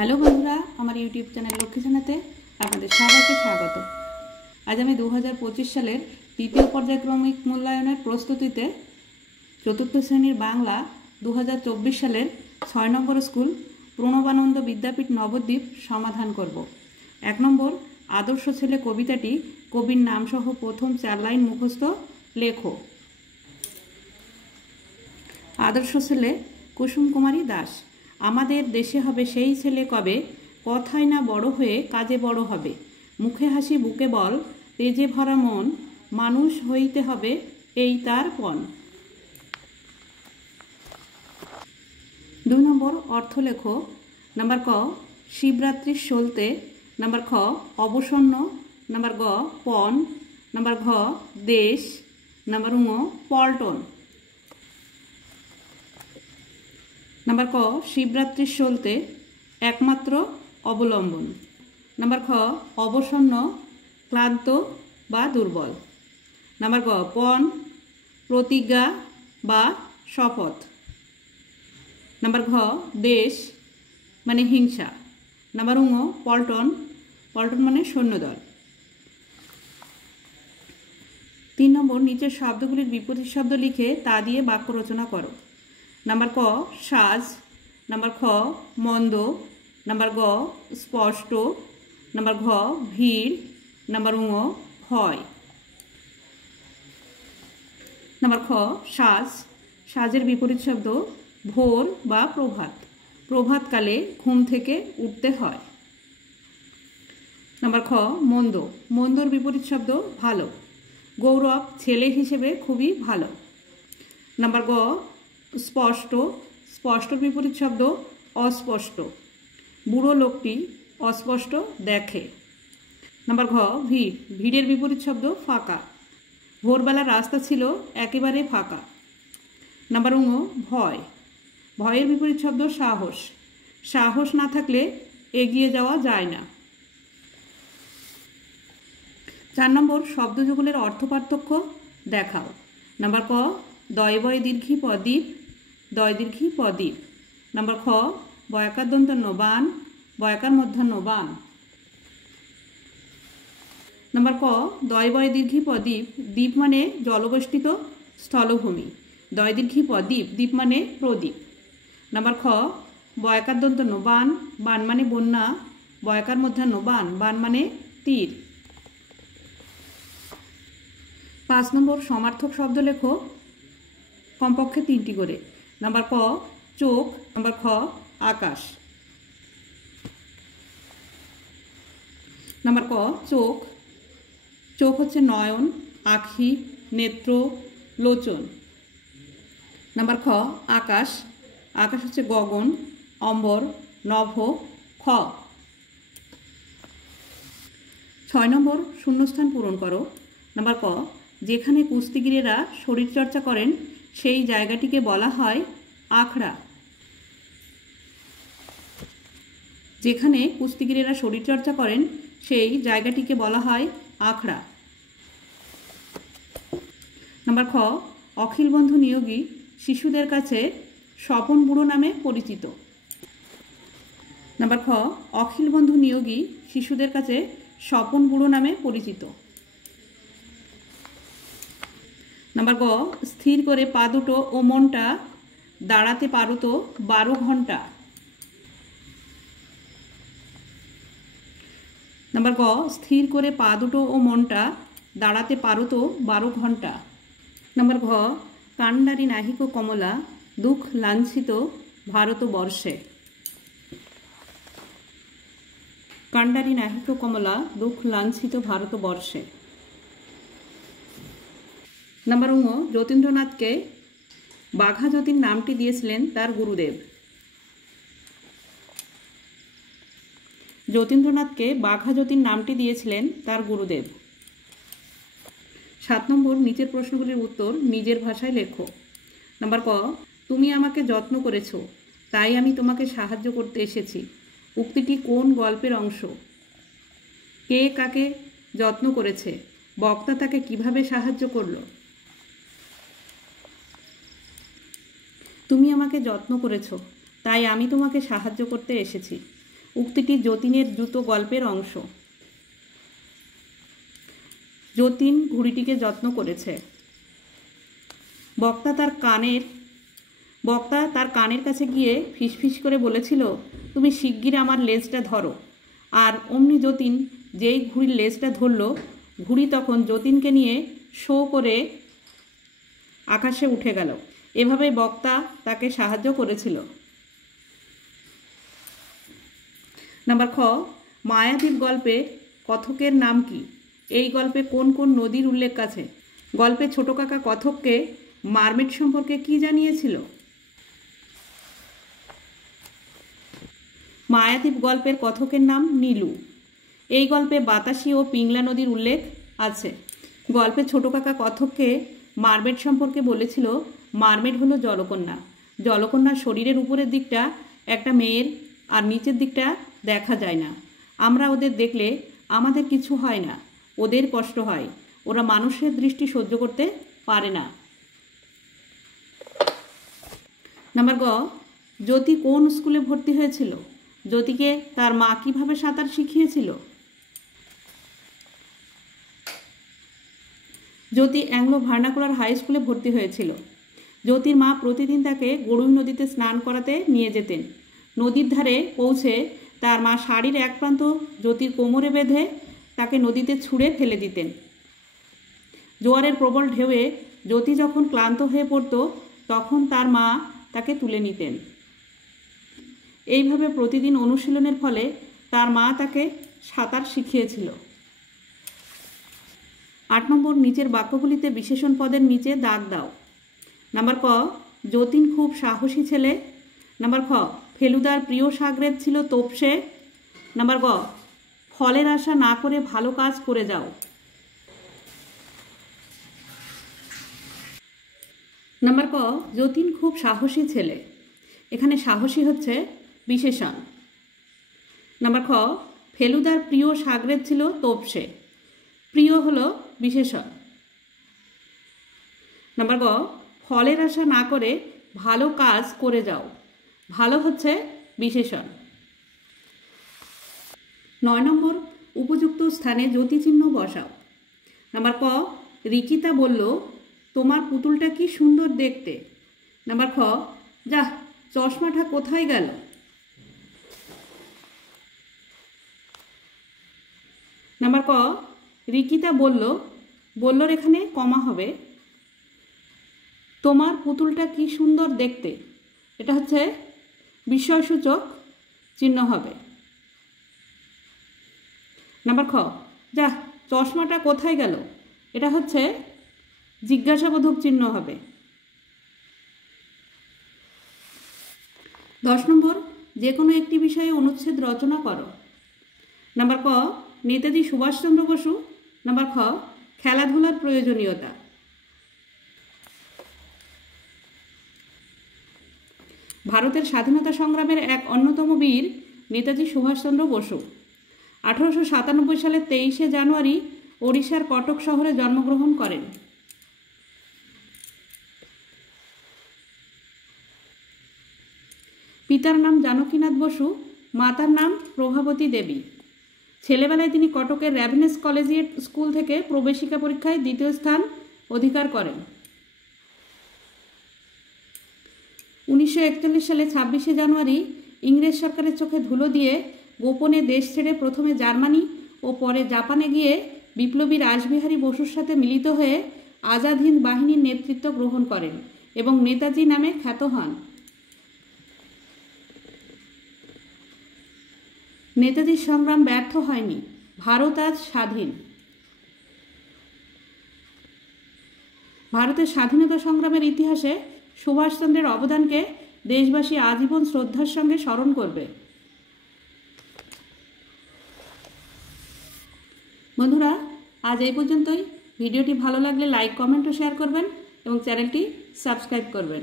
Hello বন্ধুরা, আমার YouTube channel Lakshmi জানাতে আপনাদের সবাইকে স্বাগত। আজ আমি 2025 সালের তৃতীয় পর্যায়ক্রমিক মূল্যায়নের প্রস্তুতিতে চতুর্থ শ্রেণীর বাংলা 2024 সালের 6 নম্বর স্কুল প্রণবানন্দ বিদ্যাপীঠ নবদ্বীপ সমাধান করব। 1 নম্বর আদর্শ ছেলে কবিতাটি কবির নামসহ প্রথম 4 লাইন মুখস্থ লেখো। আদর্শ ছেলে কুসুম কুমারী দাস। আমাদের দেশে হবে সেই ছেলে কবে, কথায় না বড় হয়ে কাজে বড় হবে। মুখে হাসি বুকে বল, তেজে ভরা মন, মানুষ হইতে হবে এই তার পণ। 2 নম্বর অর্থ লেখো। নাম্বার ক শিবরাত্রির সলতে, নাম্বার খ অবসন্ন, নাম্বার গ পণ, নাম্বার ঘ দেশ, নাম্বার ঙ পল্টন। নাম্বার ক শিবরাত্রির সলতে একমাত্র অবলম্বন। নাম্বার খ অবসন্ন ক্লান্ত বা দুর্বল। নাম্বার গ পণ প্রতিজ্ঞা বা শপথ। নাম্বার ঘ দেশ মানে হিংসা। নাম্বার ঙ পল্টন, পল্টন মানে সৈন্যদল। 3 নম্বর নিচের শব্দগুলির বিপরীত শব্দ লিখে তা দিয়ে বাক্য রচনা করো। নাম্বার ক সাজ, নাম্বার খ মন্দ, নাম্বার গ স্পষ্ট, নাম্বার ঘ ভিড়, নাম্বার ঙ ভয়। নাম্বার খ সাজ, সাজের বিপরীত শব্দ ভোর বা প্রভাত, প্রভাতকালে ঘুম থেকে উঠতে হয়। নাম্বার খ মন্দ, মন্দর বিপরীত শব্দ ভালো, গৌরব ছেলে হিসেবে খুবই ভালো। নাম্বার গ স্পষ্ট, স্পষ্টর বিপরীত শব্দ অস্পষ্ট, বুড়ো লোকটি অস্পষ্ট দেখে। নাম্বার ঘ ভিড়, ভিড়ের বিপরীত শব্দ ফাঁকা, ভোরবেলার রাস্তা ছিল একেবারে ফাঁকা। নাম্বার ঙ ভয়, ভয়ের বিপরীত শব্দ সাহস, সাহস না থাকলে এগিয়ে যাওয়া যায় না। 4 নম্বর শব্দযুগলের অর্থ পার্থক্য দেখাও। নাম্বার ক দয় বয় দীর্ঘী পদীপ, দয় দীর্ঘী পদীপ। নাম্বার খ বয়াকার দন্তান্ন বান, বয়াকার মধ্যাহ্ন বান। নাম্বার ক দয় বয় দীর্ঘী পদীপ, দ্বীপ মানে জলবেষ্টিত স্থলভূমি, দয় দীর্ঘী পদীপ, দ্বীপ মানে প্রদীপ। নাম্বার খ বয়াকার দন্তান্ন বান, বান মানে বন্যা, বয়াকার মধ্যাহ্ন বান, বান মানে তীর। 5 নম্বর সমার্থক শব্দ লেখো, কমপক্ষে 3টি করে। নাম্বার ক চোখ, নাম্বার খ আকাশ। নাম্বার ক চোখ, চোখ হচ্ছে নয়ন, আখি, নেত্র, লোচন। নাম্বার খ আকাশ, আকাশ হচ্ছে গগন, অম্বর, নভ, খ। 6 নম্বর শূন্যস্থান পূরণ করো। নাম্বার ক যেখানে কুস্তিগিরেরা শরীরচর্চা করেন সেই জায়গাটিকে বলা হয় আখড়া। যেখানে কুস্তিগিরেরা শরীরচর্চা করেন সেই জায়গাটিকে বলা হয় আখড়া। নাম্বার খ অখিল বন্ধু নিয়োগী শিশুদের কাছে স্বপন বুড়ো নামে পরিচিত। নাম্বার খ অখিল বন্ধু নিয়োগী শিশুদের কাছে স্বপন বুড়ো নামে পরিচিত। নাম্বার গ স্থির করে পা দুটো ও মনটা দাঁড়াতে পারো তো 12 ঘন্টা। নাম্বার গ স্থির করে পা দুটো ও মনটা দাঁড়াতে পারো তো 12 ঘন্টা। নাম্বার ঘ কান্ডারি নাহিক কমলা, দুঃখ লাঞ্ছিত ভারতবর্ষে। কান্ডারি নাহিক কমলা, দুঃখ লাঞ্ছিত ভারতবর্ষে। নাম্বার ঙ যতীন্দ্রনাথকে বাঘা যতীন নামটি দিয়েছিলেন তার গুরুদেব। যতীন্দ্রনাথকে বাঘা যতীন নামটি দিয়েছিলেন তার গুরুদেব। 7 নম্বর নিচের প্রশ্নগুলির উত্তর নিজের ভাষায় লেখো। নাম্বার ক তুমি আমাকে যত্ন করেছ তাই আমি তোমাকে সাহায্য করতে এসেছি। উক্তিটি কোন গল্পের অংশ? কে কাকে যত্ন করেছে? বক্তা তাকে কিভাবে সাহায্য করলো? তুমি আমাকে যত্ন করেছ তাই আমি তোমাকে সাহায্য করতে এসেছি। উক্তিটি যতীনের জুতো গল্পের অংশ। যতীন ঘুড়িটিকে যত্ন করেছে। বক্তা তার কানের কাছে গিয়ে ফিসফিস করে বলেছিল, তুমি শিগগির আমার লেজটা ধরো। আর অমনি যতীন যেই ঘুড়ির লেজটা ধরল, ঘুড়ি তখন যতীনকে নিয়ে শো করে আকাশে উঠে গেল। এভাবে বক্তা তাকে সাহায্য করেছিল। নাম্বার খ, মায়াদ্বীপ গল্পে কথকের নাম কি? এই গল্পে কোন কোন নদীর উল্লেখ আছে? গল্পে ছোট কাকা কথককে মারমেড সম্পর্কে কি জানিয়েছিল? মায়াদ্বীপ গল্পের কথকের নাম নীলু। এই গল্পে বাতাসি ও পিংলা নদীর উল্লেখ আছে। গল্পে ছোট কাকা কথককে মারমেড সম্পর্কে বলেছিল, মারমেড হলো জলকন্যা। জলকন্যার শরীরের উপরের দিকটা একটা মেয়ের আর নিচের দিকটা দেখা যায় না। আমরা ওদের দেখলে আমাদের কিছু হয় না, ওদের কষ্ট হয়। ওরা মানুষের দৃষ্টি সহ্য করতে পারে না। নাম্বার গ, জ্যোতি কোন স্কুলে ভর্তি হয়েছিল? জ্যোতিকে তার মা কিভাবে সাঁতার শিখিয়েছিল? জ্যোতি অ্যাংলো ভার্নাকুলার হাই স্কুলে ভর্তি হয়েছিল। জ্যোতির মা প্রতিদিন তাকে গড়ুই নদীতে স্নান করাতে নিয়ে যেতেন। নদীর ধারে পৌঁছে তার মা শাড়ির এক প্রান্ত জ্যোতির কোমরে বেঁধে তাকে নদীতে ছুঁড়ে ফেলে দিতেন। জোয়ারের প্রবল ঢেউয়ে জ্যোতি যখন ক্লান্ত হয়ে পড়ত, তখন তার মা তাকে তুলে নিতেন। এইভাবে প্রতিদিন অনুশীলনের ফলে তার মা তাকে সাঁতার শিখিয়েছিল। 8 নম্বর, নিচের বাক্যগুলিতে বিশেষণ পদের নিচে দাগ দাও। নাম্বার ক, যতীন খুব সাহসী ছেলে। নাম্বার খ, ফেলুদার প্রিয় সাগরেদ ছিল তোপসে। নাম্বার গ, ফলের আশা না করে ভালো কাজ করে যাও। নাম্বার ক, যতীন খুব সাহসী ছেলে। এখানে সাহসী হচ্ছে বিশেষণ। নাম্বার খ, ফেলুদার প্রিয় সাগরেদ ছিল তোপসে। প্রিয় হলো বিশেষণ। নাম্বার গ, ফলের আশা না করে ভালো কাজ করে যাও। ভালো হচ্ছে বিশেষণ। 9 নম্বর, উপযুক্ত স্থানে জ্যোতিচিহ্ন বসাও। নাম্বার ক, রিকিতা বলল, তোমার পুতুলটা কি সুন্দর দেখতে। নাম্বার খ, যা চশমাটা কোথায় গেল। নাম্বার ক, রিকিতা বলল, বললোর এখানে কমা হবে। তোমার পুতুলটা কি সুন্দর দেখতে, এটা হচ্ছে বিস্ময়সূচক চিহ্ন হবে। নাম্বার খ, যা চশমাটা কোথায় গেল, এটা হচ্ছে জিজ্ঞাসাবোধক চিহ্ন হবে। 10 নম্বর, যে কোনো একটি বিষয়ে অনুচ্ছেদ রচনা করো। নাম্বার ক, নেতাজি সুভাষচন্দ্র বসু। নাম্বার খ, খেলাধুলার প্রয়োজনীয়তা। ভারতের স্বাধীনতা সংগ্রামের এক অন্যতম বীর নেতাজি সুভাষচন্দ্র বসু 1897 সালের 23শে জানুয়ারি ওড়িশার কটক শহরে জন্মগ্রহণ করেন। পিতার নাম জানকীনাথ বসু, মাতার নাম প্রভাবতী দেবী। ছেলেবেলায় তিনি কটকের র্যাভেনেস কলেজিয়েট স্কুল থেকে প্রবেশিকা পরীক্ষায় 2য় স্থান অধিকার করেন। 1941 সালে 26শে জানুয়ারি ইংরেজ সরকারের চোখে ধুলো দিয়ে গোপনে দেশ ছেড়ে প্রথমে জার্মানি ও পরে জাপানে গিয়ে বিপ্লবী রাসবিহারী বসুর সাথে মিলিত হয়ে আজাদ হিন্দ বাহিনীর নেতৃত্ব গ্রহণ করেন এবং নেতাজি নামে খ্যাত হন। নেতাজির সংগ্রাম ব্যর্থ হয়নি, ভারত আজ স্বাধীন। ভারতের স্বাধীনতা সংগ্রামের ইতিহাসে সুভাষচন্দ্রের অবদানকে দেশবাসী আজীবন শ্রদ্ধার সঙ্গে স্মরণ করবে। বন্ধুরা, আজ এই পর্যন্তই। ভিডিওটি ভালো লাগলে লাইক, কমেন্ট ও শেয়ার করবেন এবং চ্যানেলটি সাবস্ক্রাইব করবেন।